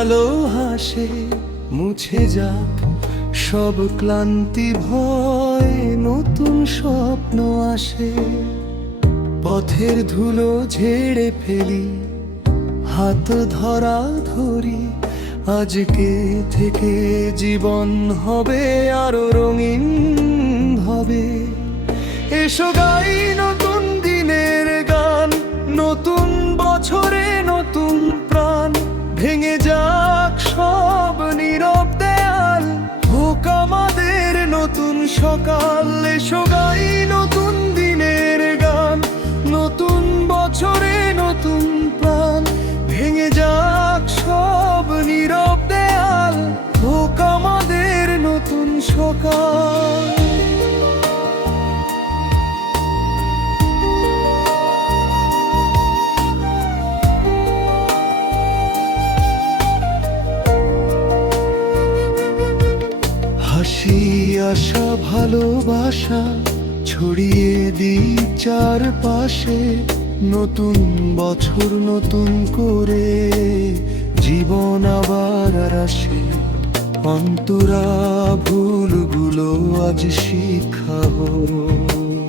আলো হাসে, মুছে যাক সব ক্লান্তি ভয়, নতুন স্বপ্ন আসে। পথের ধুলো ঝেড়ে ফেলি, হাত ধরা ধরি, আজকে থেকে জীবন হবে আরো রঙিন হবে। এসো গাই নতুন দিনের গান, নতুন বছরে নতুন প্রাণ, ভেঙে যাক সব নীরব দেয়াল, হোক আমাদের নতুন সকাল। এসো গাই নতুন দিনের গান, নতুন বছরে নতুন প্রাণ, ভেঙে যাক সব নীরব দেয়াল, হোক আমাদের নতুন সকাল। হাসি আশা ভালোবাসা ছড়িয়ে দিই চারপাশে, নতুন বছর নতুন করে জীবন আবার আসে। অন্তরা ভুলগুলো আজ শিক্ষা হোক,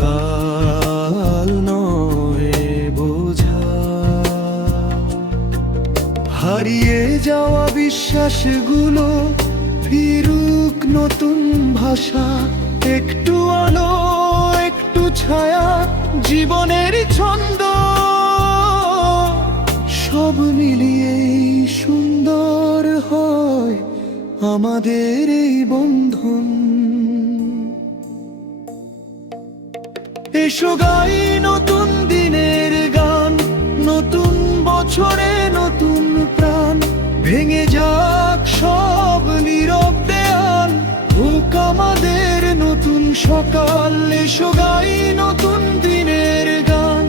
কাল নয় বোঝা। হারিয়ে যাওয়া বিশ্বাসগুলো ফিরুক নতুন ভাষা, একটু আলো একটু ছায়া জীবনের ছন্দ, সব মিলিয়েই সুন্দর হয় আমাদের এই বন্ধন। এসো গাই নতুন দিনের গান, নতুন বছরে নতুন প্রাণ, ভেঙে যাক সব নীরব দেয়াল, হোক আমাদের নতুন সকাল। এসো গাই নতুন দিনের গান,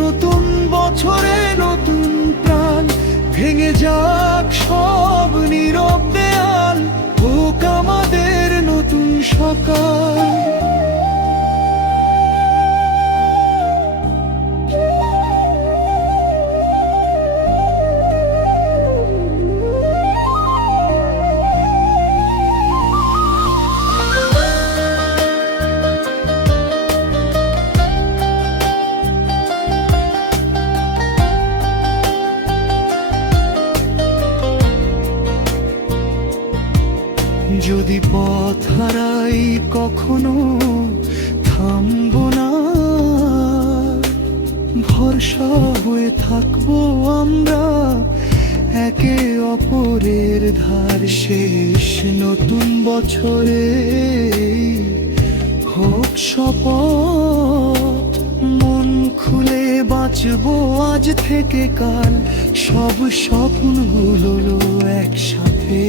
নতুন বছরে নতুন প্রাণ, ভেঙে যাক সব নীরব দেয়াল, হোক আমাদের নতুন সকাল। যদি পথ হারাই কখনো থামবো না, ভরসা হয়ে থাকবো আমরা একে অপরের ধার। শেষ নতুন বছরে হোক শপথ, মন খুলে বাঁচবো আজ থেকে কাল, সব স্বপ্নগুলো একসাথে।